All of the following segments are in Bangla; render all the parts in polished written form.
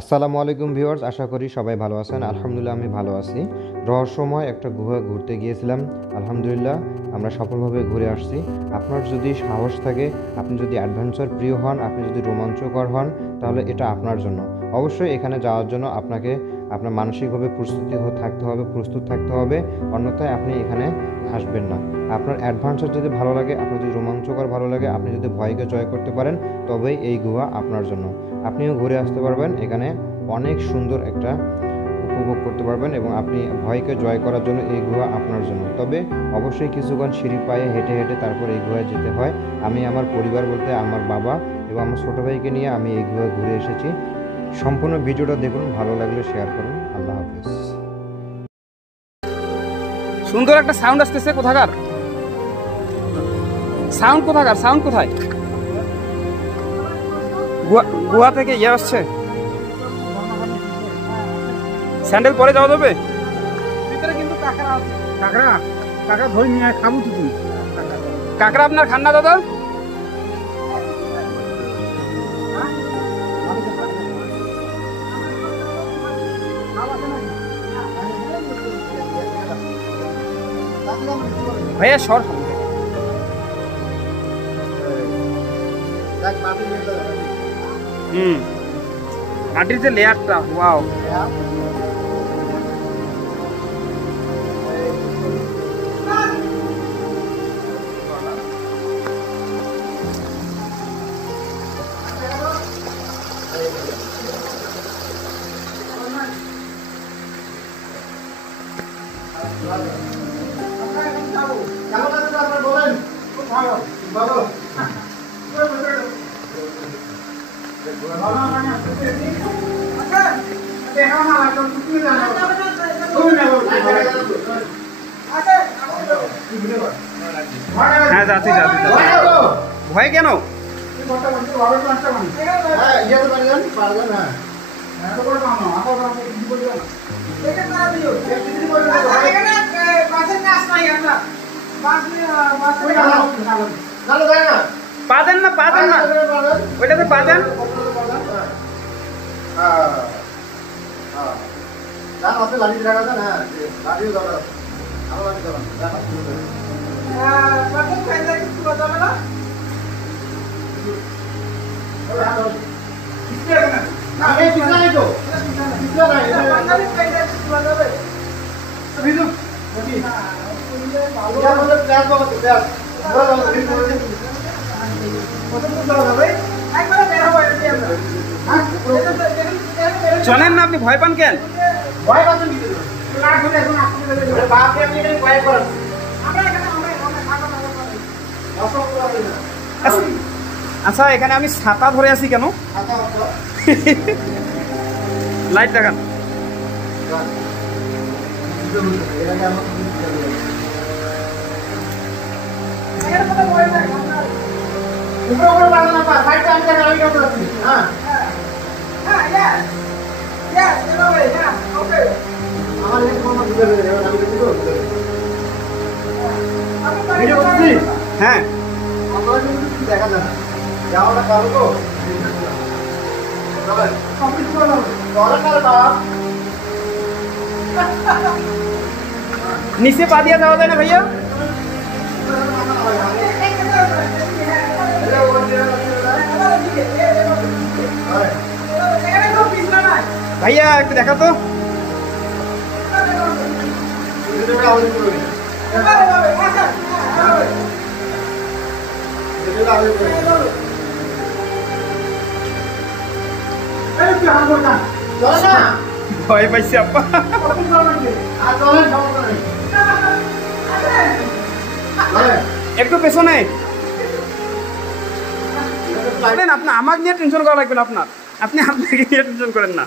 আসসালামু আলাইকুম ভিউয়ার্স, আশা করি সবাই ভালো আছেন। আলহামদুলিল্লাহ আমি ভালো আছি। রহস্যময় একটা গুহা ঘুরতে গিয়েছিলাম, আলহামদুলিল্লাহ আমরা সফলভাবে ঘুরে আসছি। আপনার যদি সাহস থাকে, আপনি যদি অ্যাডভেঞ্চার প্রিয় হন, আপনি যদি রোমাঞ্চকর হন, তাহলে এটা আপনার জন্য। অবশ্যই এখানে যাওয়ার জন্য আপনাকে আপনার মানসিকভাবে প্রস্তুত থাকতে হবে, অন্যথায় আপনি এখানে আসবেন না। আপনার অ্যাডভেঞ্চার যদি ভালো লাগে, আপনার যদি রোমাঞ্চকর ভালো লাগে, আপনি যদি ভয়কে জয় করতে পারেন, তবেই এই গুহা আপনার জন্য। আপনিও ঘুরে আসতে পারবেন, এখানে অনেক সুন্দর একটা উপভোগ করতে পারবেন এবং আপনি ভয়কে জয় করার জন্য এই গুহা আপনার জন্য। তবে অবশ্যই কিছুক্ষণ সিঁড়ি পায়ে হেঁটে হেঁটে তারপর এই গুহায় যেতে হয়। আমি আমার পরিবার বলতে আমার বাবা এবং আমার ছোটো ভাইকে নিয়ে আমি এই গুহায় ঘুরে এসেছি। সম্পূর্ণ ভিডিওটা দেখুন, ভালো লাগলে শেয়ার করুন। আল্লাহ হাফেজ। সুন্দর একটা সাউন্ড আসতেছে, কোথাকার সাউন্ড কোথায়? গুহা থেকে ইয়ে আসছে। স্যান্ডেল পরে যাওয়া যাবে? ভিতরে কিন্তু কাঁকড়া আছে। কাঁকড়া ধরে নিয়ে খাবো তো তুমি। কাঁকড়া আপনার খান না দাদা? ভাইয়া সর। মাটির যে লেয়ারটা, ওয়াও। হ্যাঁ যাচ্ছি। ভয় কেন? পাদেন না ওইটাতে পাদেন। চলেন না, আপনি ভয় পান কেন? আচ্ছা, এখানে আমি ছাতা ধরে আছি কেন? লাইট দেখান। হ্যাঁ নিচে পা দিয়া যাওয়া যায় না ভাইয়া? ভাইয়া একটু দেখা তো। ভয় পাইছি আপা। একটু পেছনে আপনার, আমাকে নিয়ে টেনশন করা লাগবে না আপনার। আপনি আপনাকে নিয়ে টেনশন করেন না।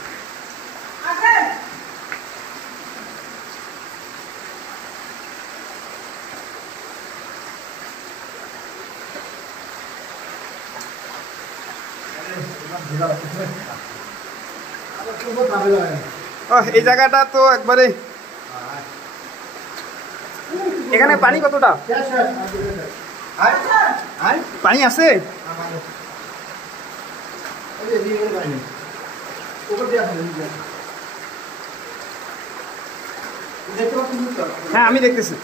এই জায়গাটা তো একবারে, এখানে পানি কতটা? পানি আছে? হ্যাঁ আমি দেখতেছি।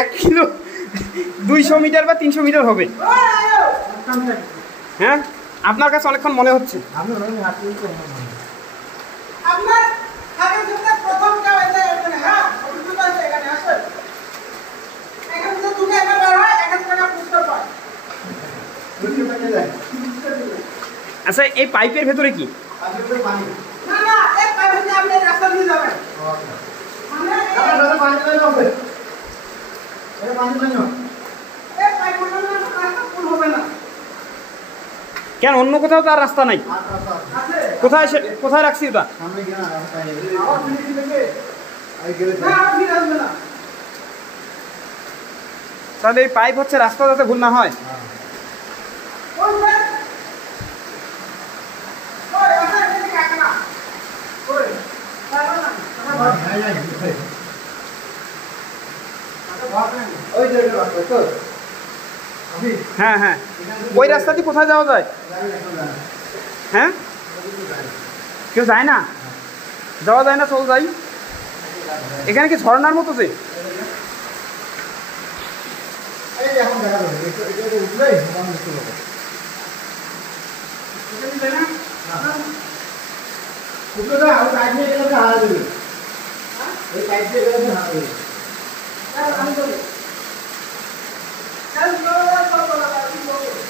এক কিলো 200 মিটার বা 300 মিটার হবে। হ্যাঁ আপনার কাছে অনেকক্ষণ মনে হচ্ছে। আচ্ছা এই পাইপের ভেতরে কি? কেন অন্য কোথাও তার রাস্তা নাই? কোথায় রাখছি ওটা? তাহলে এই পাইপ হচ্ছে রাস্তা যাতে ভুল না হয়। হ্যাঁ হ্যাঁ ওই রাস্তা দিয়ে কোথায় যাওয়া যায়? হ্যাঁ কেউ যায় না, যাওয়া যায় না, চল যাই। এখানে কি ঝর্ণার মতো যে?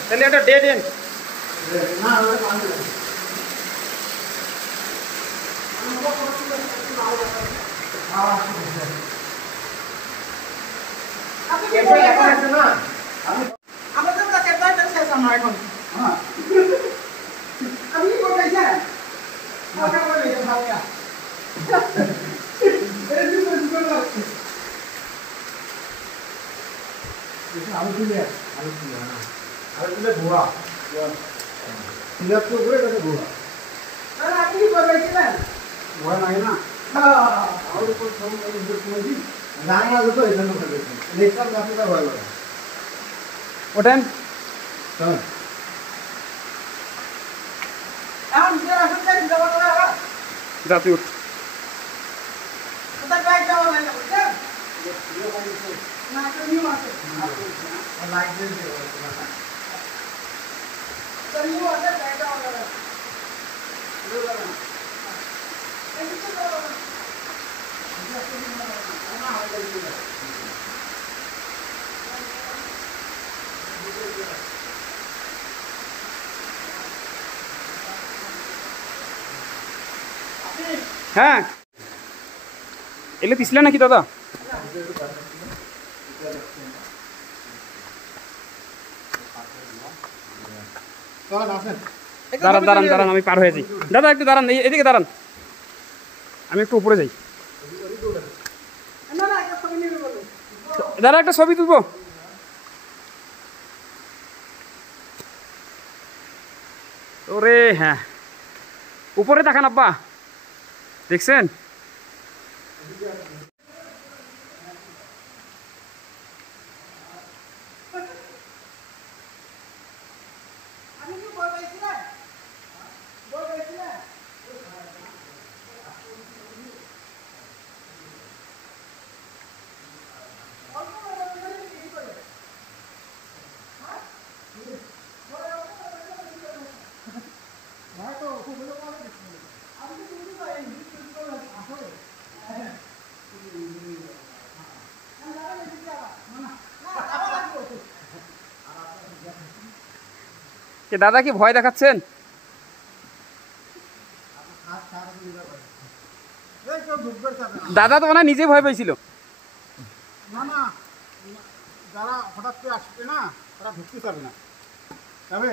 তাহলে একটা ডেড এন্ড। ওঠেন যাতে উঠ। হ্যাঁ এলে পিছলে নাকি দাদা? দাঁড়ান দাঁড়ান দাঁড়ান আমি পার হয়ে যাই। দাদা একটু দাঁড়ান, এদিকে দাঁড়ান, আমি একটু উপরে যাই। দাদা একটা ছবি তুলবো। ওরে হ্যাঁ উপরে দেখান আব্বা, দেখছেন? দাদা কি ভয় দেখাচ্ছেন? দাদা তো মনে নিজে ভয় পেয়েছিল। না না, যারা হঠাৎ করে আসবে না তারা ঢুকতে পারবে না, তবে